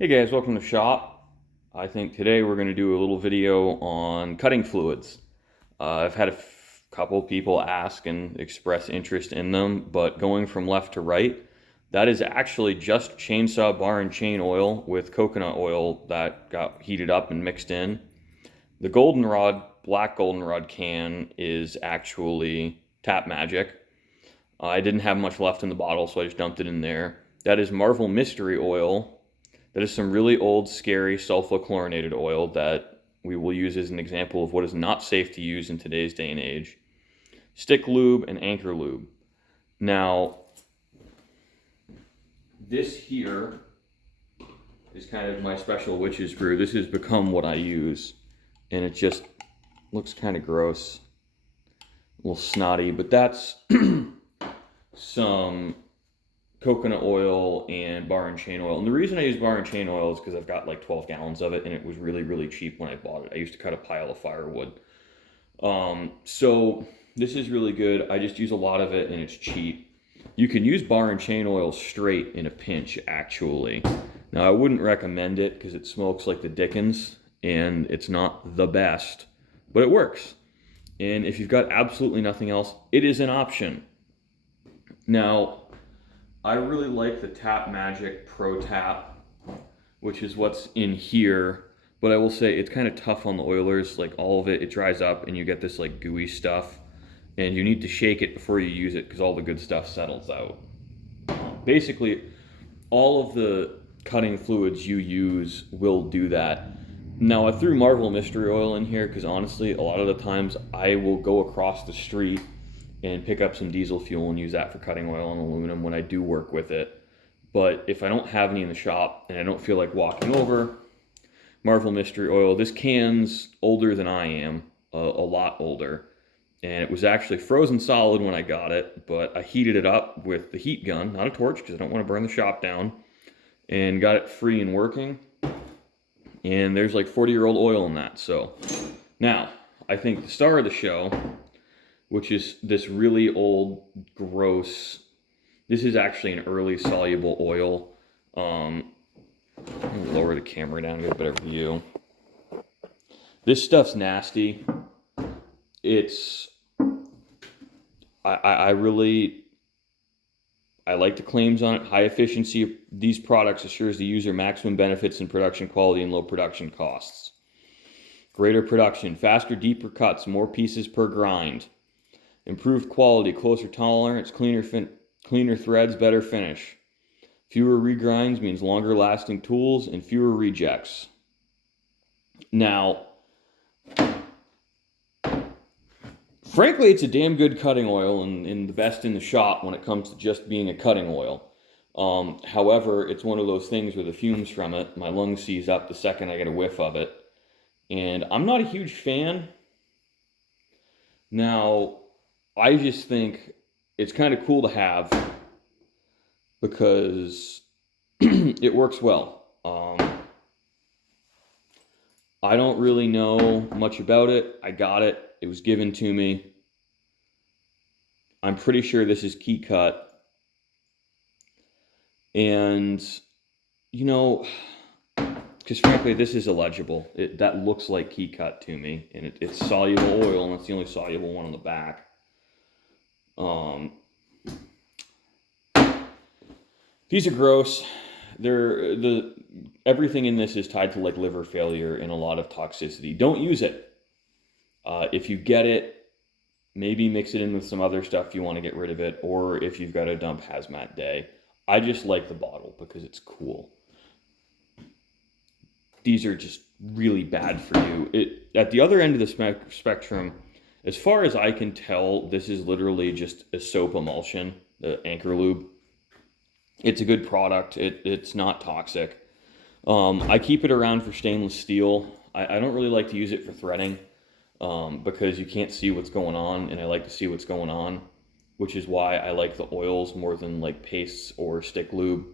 Hey guys, welcome to shop. I think today we're going to do a little video on cutting fluids. I've had a couple people ask and express interest in them, but going from left to right, that is actually just chainsaw bar and chain oil with coconut oil that got heated up and mixed in. The goldenrod, black goldenrod can is actually Tap Magic. I didn't have much left in the bottle, so I just dumped it in there. That is Marvel Mystery Oil. That is some really old, scary sulfochlorinated oil that we will use as an example of what is not safe to use in today's day and age. Stick lube and anchor lube. Now, this here is kind of my special witch's brew. This has become what I use, and it just looks kind of gross, a little snotty, but that's some coconut oil and bar and chain oil. And the reason I use bar and chain oil is because I've got like 12 gallons of it, and it was really, really cheap when I bought it. I used to cut a pile of firewood. So this is really good. I just use a lot of it, and it's cheap. You can use bar and chain oil straight in a pinch, actually. Now, I wouldn't recommend it because it smokes like the dickens, and it's not the best, but it works. And if you've got absolutely nothing else, it is an option. Now, I really like the Tap Magic Pro Tap, which is what's in here, but I will say it's kind of tough on the oilers. Like all of it, it dries up and you get this like gooey stuff, and you need to shake it before you use it because all the good stuff settles out. Basically, all of the cutting fluids you use will do that. Now, I threw Marvel Mystery Oil in here because honestly, a lot of the times I will go across the street and pick up some diesel fuel and use that for cutting oil and aluminum when I do work with it. But if I don't have any in the shop and I don't feel like walking over, Marvel Mystery Oil. This can's older than I am, a lot older. And it was actually frozen solid when I got it, but I heated it up with the heat gun, not a torch because I don't want to burn the shop down, and got it free and working. And there's like 40-year-old oil in that. So now, I think the star of the show, which is this really old, gross, this is actually an early soluble oil. Let me lower the camera down to get a better view. This stuff's nasty. It's, I like the claims on it. High efficiency of these products assures the user maximum benefits in production quality and low production costs. Greater production, faster, deeper cuts, more pieces per grind. Improved quality, closer tolerance, cleaner threads, better finish. Fewer regrinds means longer lasting tools and fewer rejects. Now, frankly, it's a damn good cutting oil and the best in the shop when it comes to just being a cutting oil. However, it's one of those things where the fumes from it, my lungs seize up the second I get a whiff of it. And I'm not a huge fan. Now, I just think it's kind of cool to have because it works well. I don't really know much about it. I got it. It was given to me. I'm pretty sure this is key cut. And, you know, because frankly, this is illegible. That looks like key cut to me. And it's soluble oil, and it's the only soluble one on the back. These are gross. Everything in this is tied to like liver failure and a lot of toxicity. Don't use it. If you get it, maybe mix it in with some other stuff you want to get rid of it, or if you've got a dump hazmat day. I just like the bottle because it's cool. These are just really bad for you. At the other end of the spectrum, as far as I can tell, this is literally just a soap emulsion, the Anchor Lube. It's a good product. It's not toxic. I keep it around for stainless steel. I don't really like to use it for threading because you can't see what's going on, and I like to see what's going on, which is why I like the oils more than like pastes or stick lube.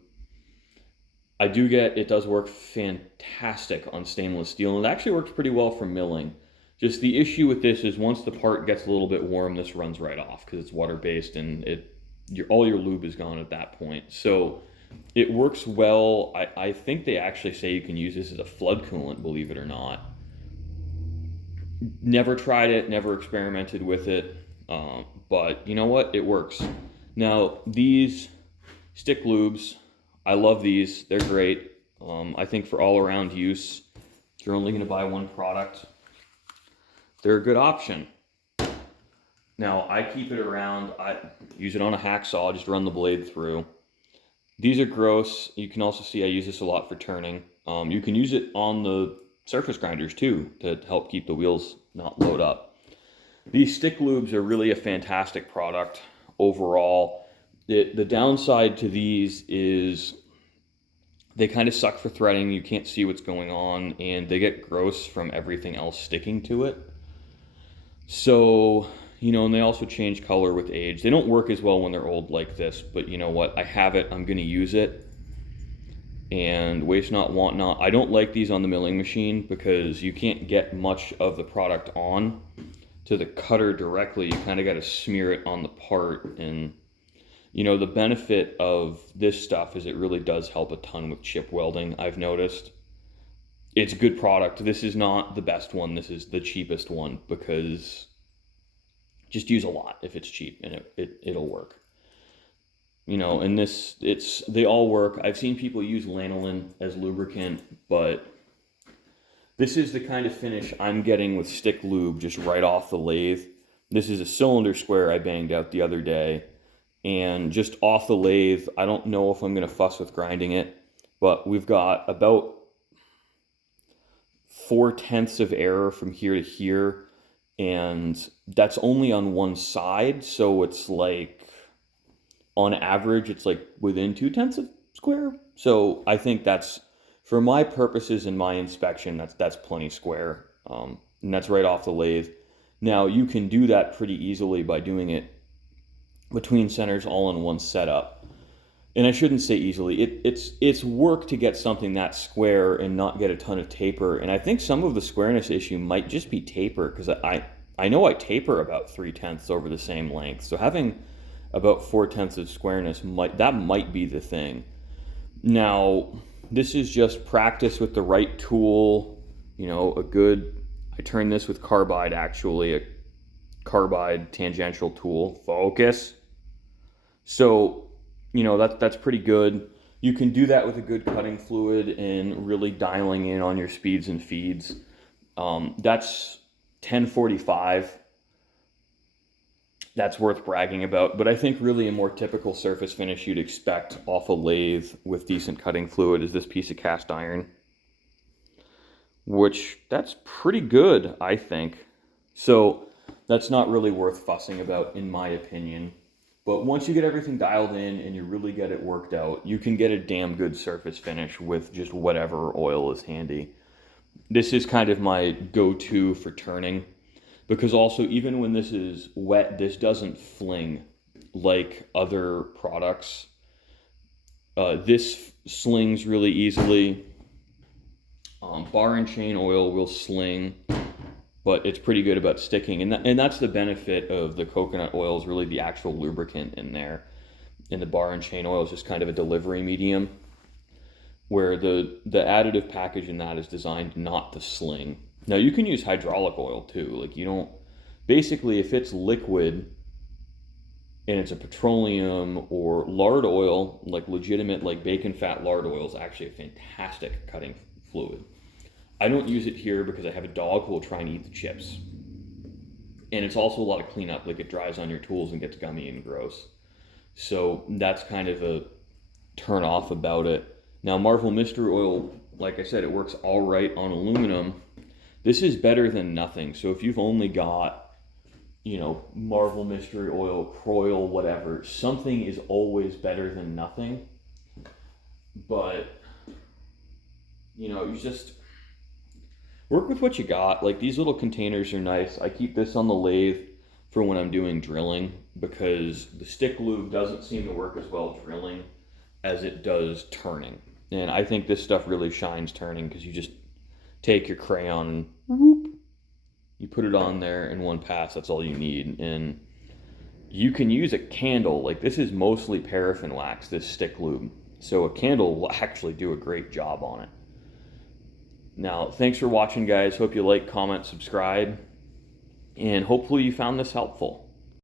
It does work fantastic on stainless steel, and it actually works pretty well for milling. Just the issue with this is once the part gets a little bit warm, this runs right off because it's water-based and all your lube is gone at that point. So It works well. I think they actually say you can use this as a flood coolant, believe it or not. Never tried it, never experimented with it, but you know what? It works. Now, these stick lubes, I love these. They're great. I think for all around use, if you're only going to buy one product, they're a good option. Now, I keep it around. I use it on a hacksaw, just run the blade through. These are gross. You can also see I use this a lot for turning. You can use it on the surface grinders too to help keep the wheels not load up. These stick lubes are really a fantastic product overall. The downside to these is they kind of suck for threading. You can't see what's going on, and they get gross from everything else sticking to it. So, you know, and they also change color with age. They don't work as well when they're old like this, but you know what? I have it. I'm going to use it. And waste not, want not. I don't like these on the milling machine because you can't get much of the product on to the cutter directly. You kind of got to smear it on the part. And, you know, the benefit of this stuff is it really does help a ton with chip welding, I've noticed. It's a good product. This is not the best one. This is the cheapest one because just use a lot if it's cheap and it'll work. You know, and they all work. I've seen people use lanolin as lubricant, but this is the kind of finish I'm getting with stick lube just right off the lathe. This is a cylinder square I banged out the other day, and just off the lathe, I don't know if I'm going to fuss with grinding it, but we've got about 4/10 of error from here to here, and that's only on one side, so it's like, on average, it's like within 2/10 of square. So I think that's, for my purposes and my inspection, that's plenty square. And that's right off the lathe. Now you can do that pretty easily by doing it between centers all in one setup. And I shouldn't say easily. It's work to get something that square and not get a ton of taper. And I think some of the squareness issue might just be taper, because I know I taper about 3/10 over the same length. So having about 4/10 of squareness might be the thing. Now, this is just practice with the right tool. You know, I turn this with carbide, actually, a carbide tangential tool. Focus. So, you know, that's pretty good. You can do that with a good cutting fluid and really dialing in on your speeds and feeds. That's 1045. That's worth bragging about, but I think really a more typical surface finish you'd expect off a lathe with decent cutting fluid is this piece of cast iron, which that's pretty good, I think. So that's not really worth fussing about, in my opinion. But once you get everything dialed in and you really get it worked out, you can get a damn good surface finish with just whatever oil is handy. This is kind of my go-to for turning, because also, even when this is wet, this doesn't fling like other products. This slings really easily. Bar and chain oil will sling, but it's pretty good about sticking. And that's the benefit of the coconut oil, is really the actual lubricant in there. And the bar and chain oil is just kind of a delivery medium, where the additive package in that is designed not to sling. Now, you can use hydraulic oil too. Like, you don't, basically, if it's liquid and it's a petroleum or lard oil, like legitimate, like bacon fat lard oil is actually a fantastic cutting fluid. I don't use it here because I have a dog who will try and eat the chips. And it's also a lot of cleanup, like it dries on your tools and gets gummy and gross. So that's kind of a turn off about it. Now, Marvel Mystery Oil, like I said, it works all right on aluminum. This is better than nothing. So if you've only got, you know, Marvel Mystery Oil, Croil, whatever, something is always better than nothing. But, you know, you just work with what you got. Like, these little containers are nice. I keep this on the lathe for when I'm doing drilling, because the stick lube doesn't seem to work as well drilling as it does turning. And I think this stuff really shines turning, because you just take your crayon and whoop, you put it on there in one pass. That's all you need. And you can use a candle. Like, this is mostly paraffin wax, this stick lube. So a candle will actually do a great job on it. Now, thanks for watching, guys. Hope you like, comment, subscribe, and hopefully you found this helpful.